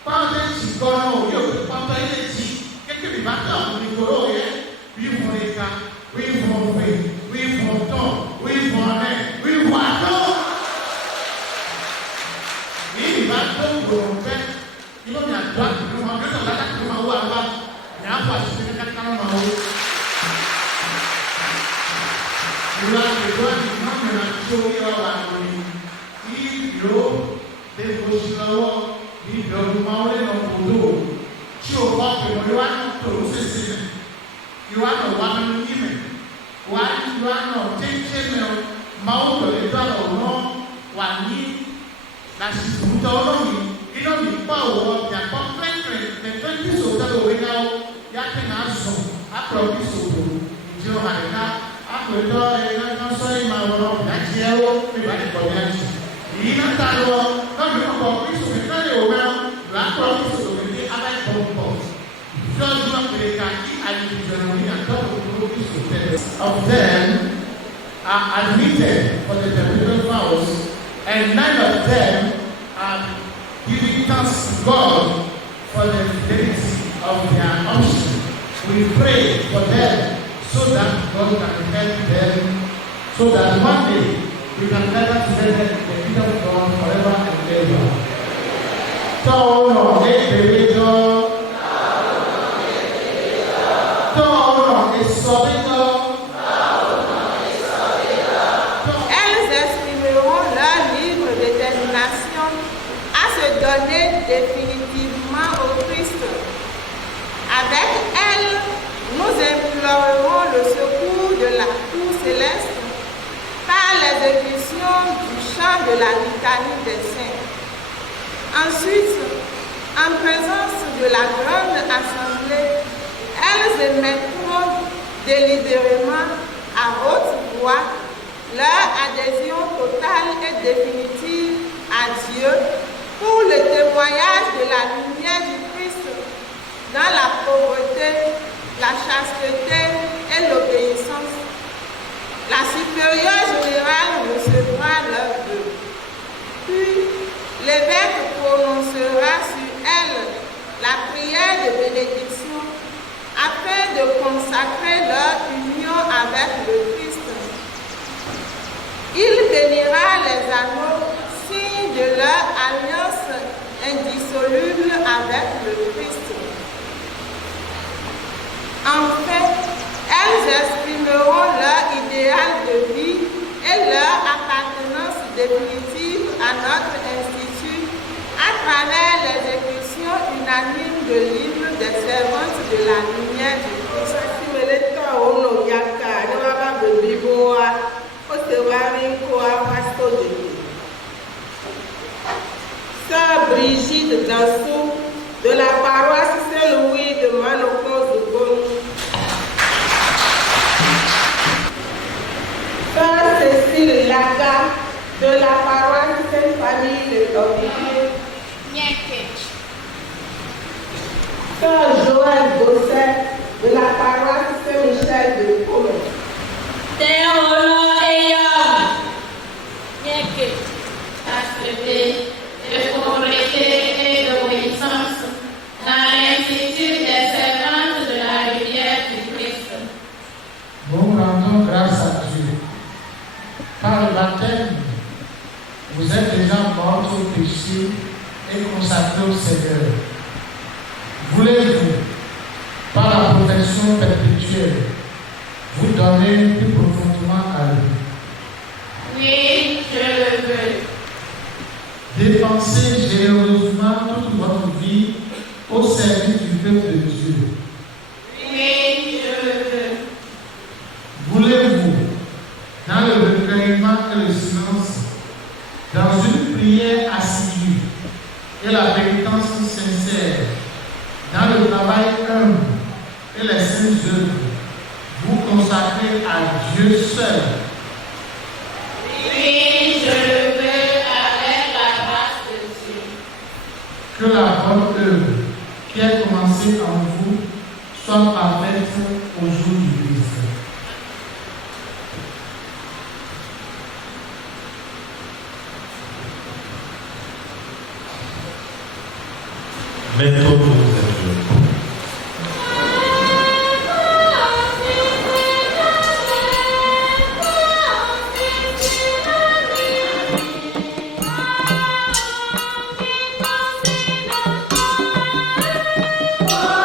pàtẹ́sì gbọ́nà òye òkú pàtẹ́ ilé tí, kékeré bá tọ̀ ní kòró yẹ, bí mo lè ka, wí mo fẹ́. We want to, we want it, we want to. We want to go back. You know, you are drunk, you want to let us know how about now. What's the next time? You are the one who comes and show you our money. If you, they push slow, if you mountain of Pudu, show up, you want to lose. You want to want to give it. Wàá nọ tẹ́tẹ́ mẹ́rin máa ń lọ ètò àlọ́ náà wà ní làṣìṣùmùtà ọlọ́run iná mi pa òwò yàtọ̀ pẹ́ẹ́pẹ́ lẹ́fẹ́ẹ́tì sòtẹ́ òwe náà yàtẹ̀ náà sùn àpọ̀lọ́bí sòtò ìdí ọ̀hà ẹ̀ká àpòtọ́ ẹ̀ká náà sọ́yìn máa wọ̀ ọ́ láti ẹ̀wọ́ nígbà tí kọ̀ọ̀bí àti yìí náà ta lọ lọ́dún ọkọ̀ kristu nìkan lè wọ̀ mẹ́rin làpọ̀lọ́bí sòtò ní aláìkọ̀ọ̀kọ̀ of them are admitted for the temporal vows, and 9 of them are giving thanks to God for the fidelity of their option. We pray for them so that God can help them, so that one day we can gather together in the kingdom of God forever and ever. Elles exprimeront leur libre détermination à se donner définitivement au Christ. Avec elles, nous implorerons le secours de la cour céleste par l'exécution du chant de la litanie des saints. Ensuite, en présence de la grande assemblée, elles émettront délibérément à haute voix leur adhésion totale et définitive à Dieu pour le témoignage de la lumière du Christ dans la pauvreté, la chasteté et l'obéissance. La supérieure générale recevra leur vœu. Puis, l'évêque prononcera sur elle la prière de bénédiction afin de consacrer leur union avec le Christ. Il bénira les anneaux, signe de leur alliance indissoluble avec le Christ. Enfin, elles exprimeront leur idéal de vie et leur appartenance définitive à notre institut à travers l'exécution unanime de l'hymne des servantes de la lumière du Christ. Sœur Brigitte Dansou de la paroisse Saint-Louis de Manocon-Zougon. Sœur Cécile Laga de la paroisse Sainte-Famille de Tordier. Sœur Joël Bosset de la paroisse Saint-Michel de Côme. De pauvreté et d'obéissance dans l'institut des servantes de la lumière du Christ. Nous rendons grâce à Dieu. Par le baptême, vous êtes déjà morts au péché et consacrés au Seigneur. Voulez-vous, par la protection perpétuelle, vous donner plus profondément à lui, l'agrément et le silence, dans une prière assidue et la pénitence sincère, dans le travail humble et les saintes œuvres, vous consacrez à Dieu seul. Oui, je le veux avec la grâce de Dieu. Que la bonne œuvre qui a commencé en vous soit parfaite au jour du Christ. Mettons-nous à Dieu. Oh,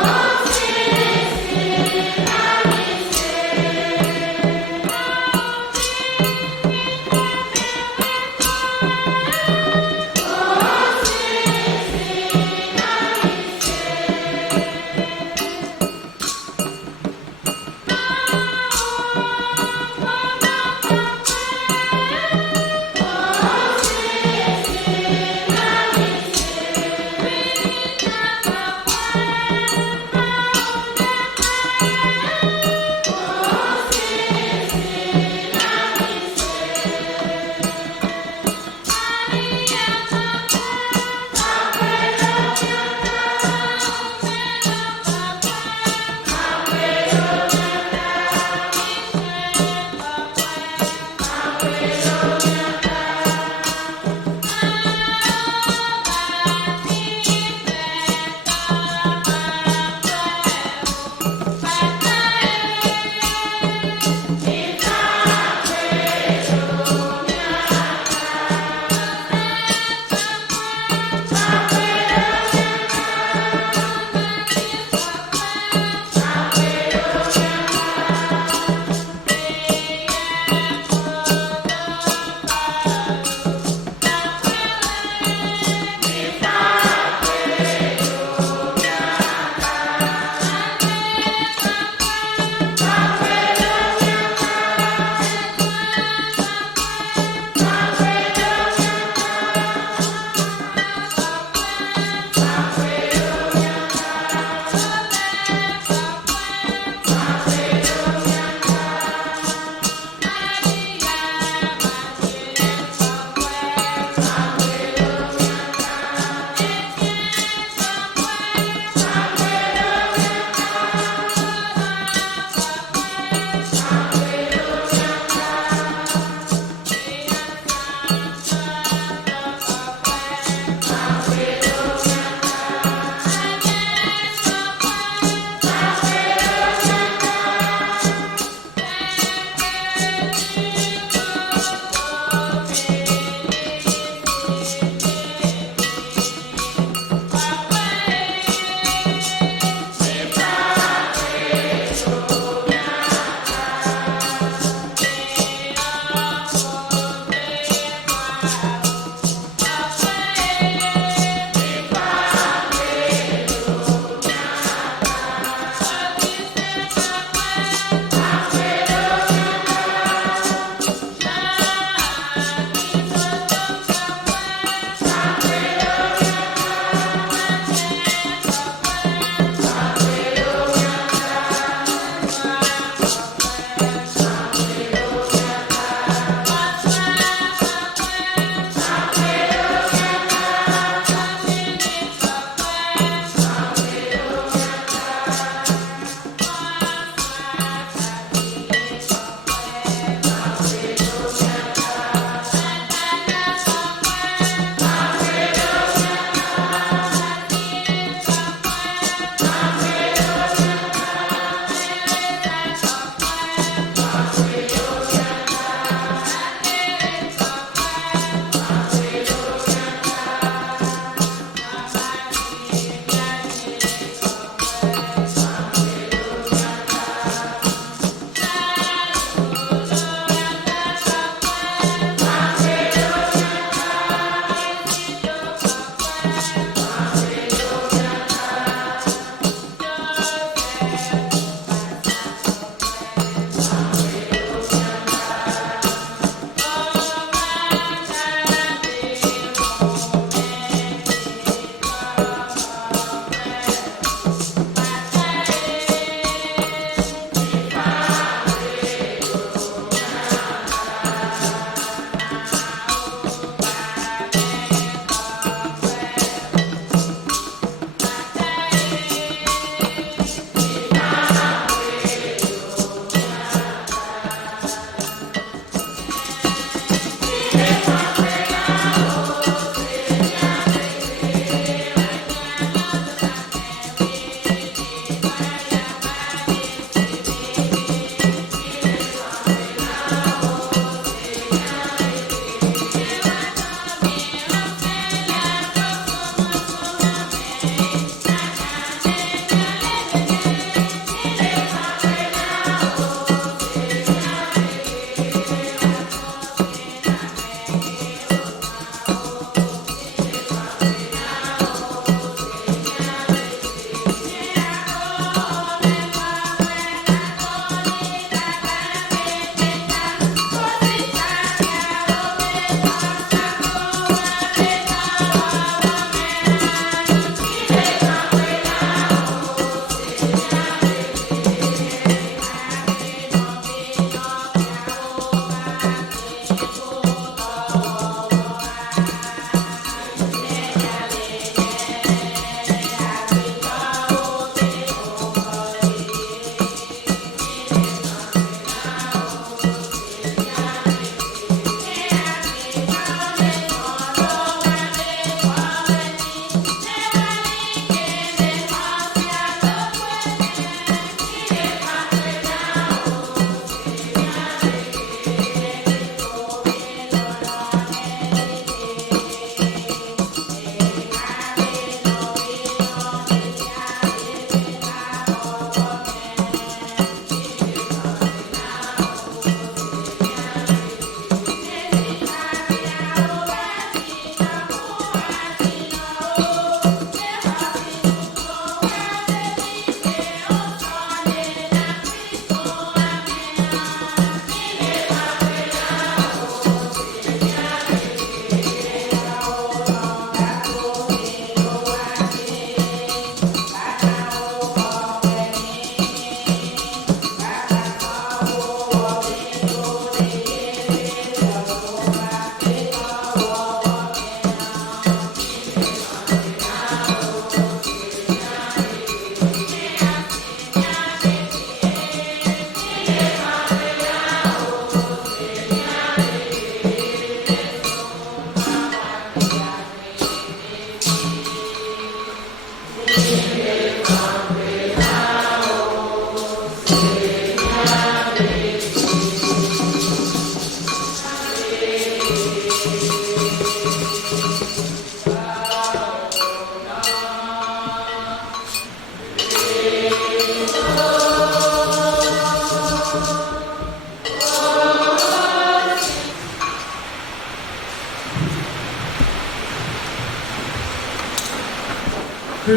Que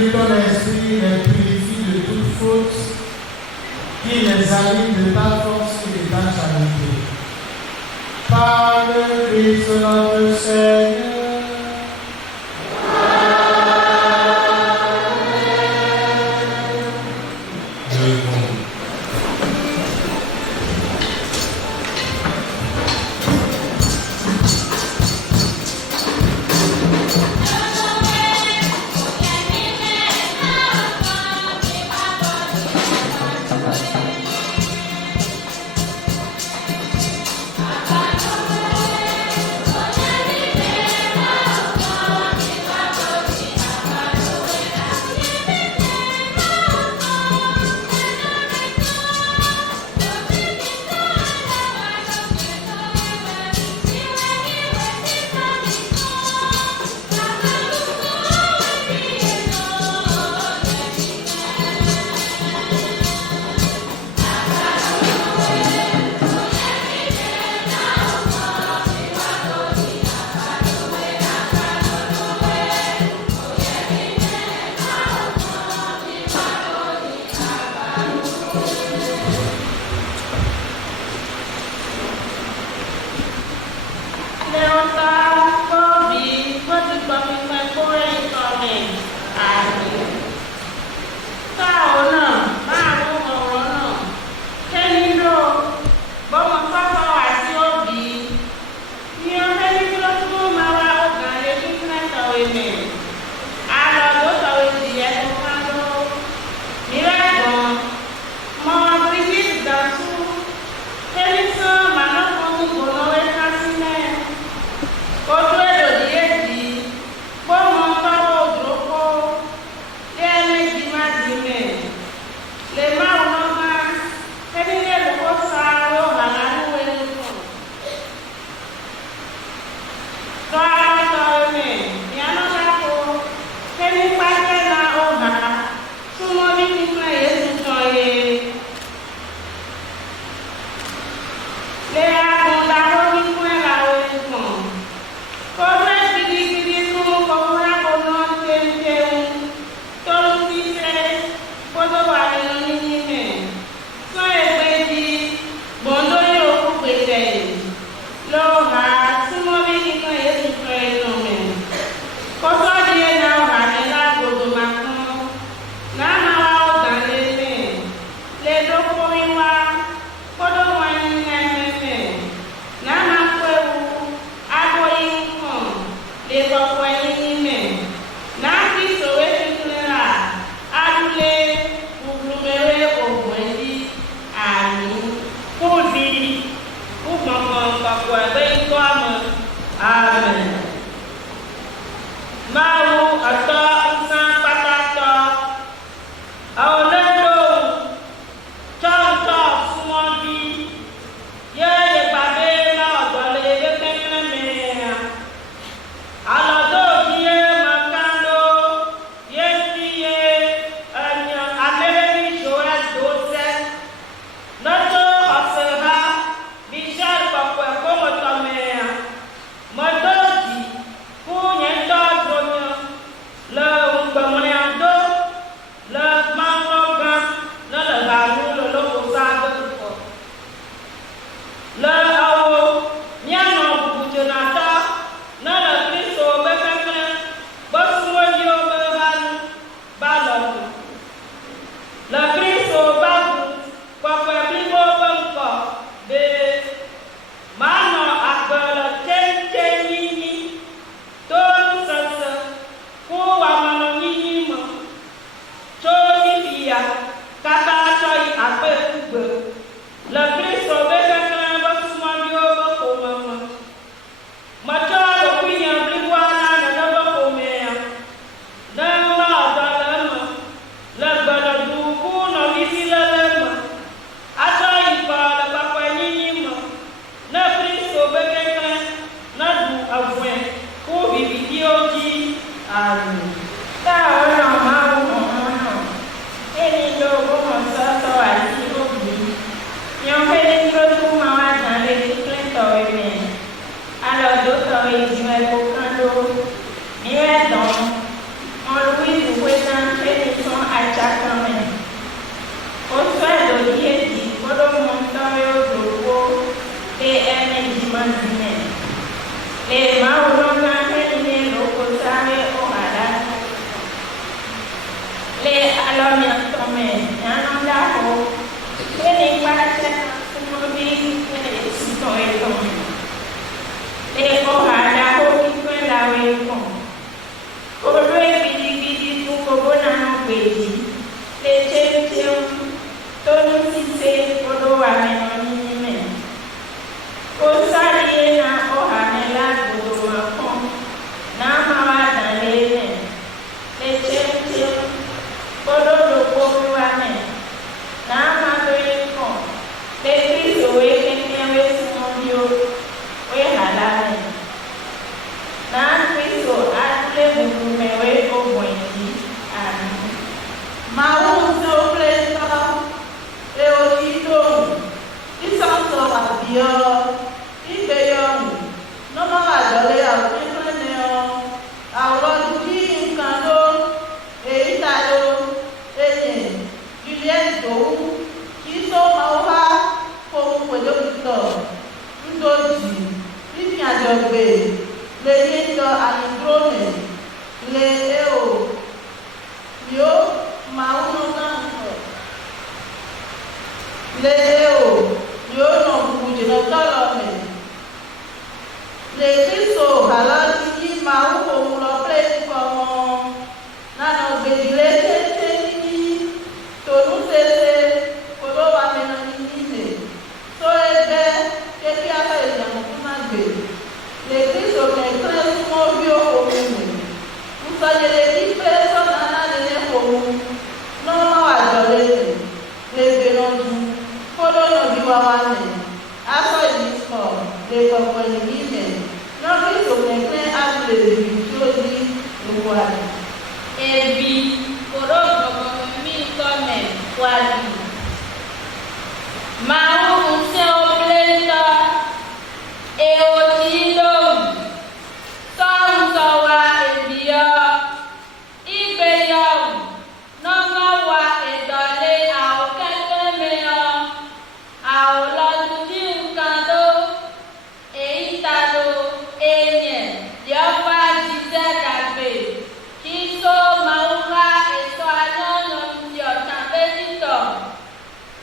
ton esprit les purifie de toute faute, qu'il les anime de ta force et de ta charité. Par le Christ notre Seigneur. Le Amen. Taona mawu mɔmɔnɔ. Eni do gbɔmɔsɔsɔ ati obi. Nyɔnfɛni krotu ma wa dan le kple tɔwe me. Alɔ do tɔwe dziwɛ ko kando. Miwɛ dɔn. Mɔluwi dukwe na fɛni sɔn atsaka me. Osɔe do di edi kodo mɔntɔwe o do ko le ɛmɛ dzima dzime. Le mawu lɔna fɛni ne loko sáré o ha la. Le alɔmia tɔmɛ nyanu da ko. Fɛni kpatsɛ kumobi fɛni sitɔ etɔ. Le o ha la ko ikpe la o ekɔ. Olu egidigidi tu kobo nanu gbedi. Le tseutseu tonu tite kodo wa mɛ nɔnyi mɛ. Kosari ye na o ha mɛ la godo ma kɔn. N'ama wa dan le mɛ. Le tseutseu kodo do kobo wa mɛ. N'ama do ye kɔn. Le kristo we keke we sumɔdi o. We ha la mɛ. Na kristo adule bubu mɛ we o bɔnti. Amen. Mawu ŋusẽ kple tɔ eye wòtsi ɖo isɔsɔ abiɔ igbe yɔ ŋu nɔnɔ adɔ le awu kple ne yɔ awɔ didi nkan ɖo eyi ta ɖo eye Juliette Dowu tso mawu ha ƒomu kpedokitɔ ŋdodzi fifia dzɔgbe le ye tɔ alidro me le eo yo mawu nɔna ŋgɔ le eo yo nɔ bubu dzenɔtɔ lɔ me le kristo halɔ didi mawu ƒomu lɔ kple kɔmɔ nanɔ gbedi le tete didi tonu tete kodo wa me nɔ nyi me so ebe keke aƒe edzemuku na gbe le kristo kekle sumɔviwo ƒomu me ŋutɔnye le dzi kple sɔnana le ne ƒomu nɔnɔ adzɔ le gbe nɔ du kodo nɔvi wawa me afɔ yi kɔ le kɔkɔ yi me nɔ kristo kekle aɖu le vi tso dzi ewa. Ebi kodo gbɔgbɔme mi kɔme wali. Mawu ŋusẽ kple tɔ eye wòtsi ɖo tɔŋutɔ wa ebiɔ igbe yɔ nɔnɔ wa edɔ le awo keke me yɔ awo lɔ didi nkan ɖo eyi ta ɖo enye yɔva dzidze gagbe kiso mawu ha etɔ anyɔnyɔ ŋuti ɔtsan be titɔ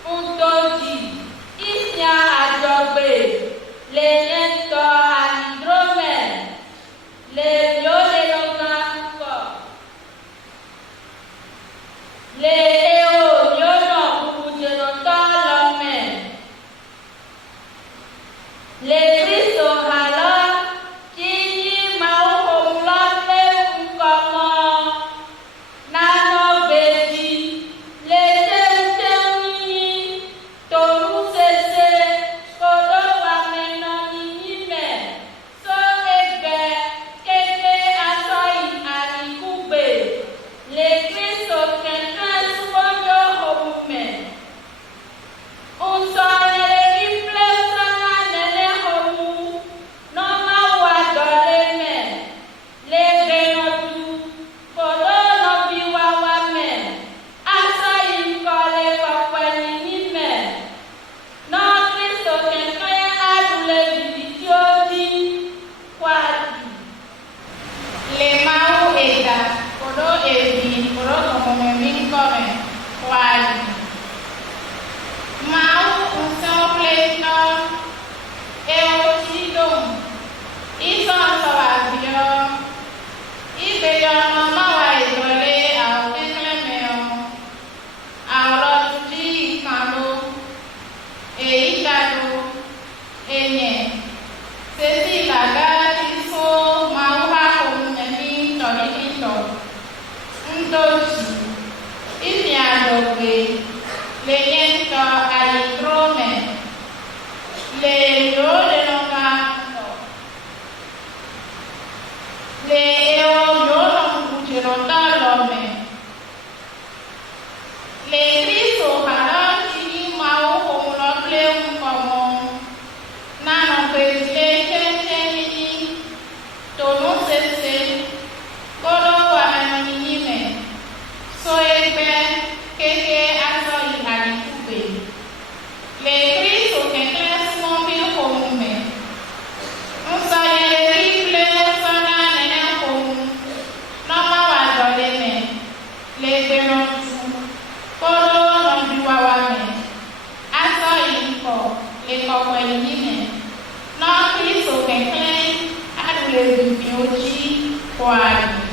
ŋutodzi ifia adzɔgbe le nye tɔ alidrome le yo le lɔga kɔ le eo yo nɔ bubu dzenɔtɔ lɔ me le kristo halɔ tsi Fez do Pinhoti, Coab.